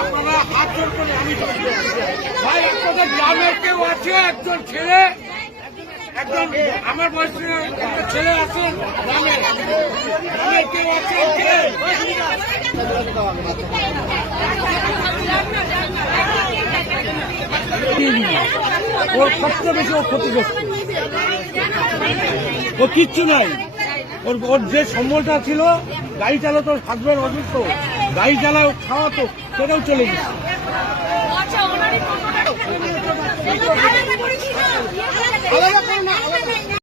আপনারা হাত জোর করে আমি ভাই, আপনাদের গ্রামের কেউ আছে? একজন ছেলে? একজন, আমার বয়সের একটা ছেলে আছে গ্রামে। গ্রামের কেউ আছে? ওর সবচেয়ে বেশি ও ক্ষতিগ্রস্ত। ও কিচ্ছু নাই। ওর যে সম্বলটা ছিল গাড়ি চালাতো হাজবেন্ড অসুস্থ। গাড়ি চালাও খাওয়াতো সেটাও চলে গেছে।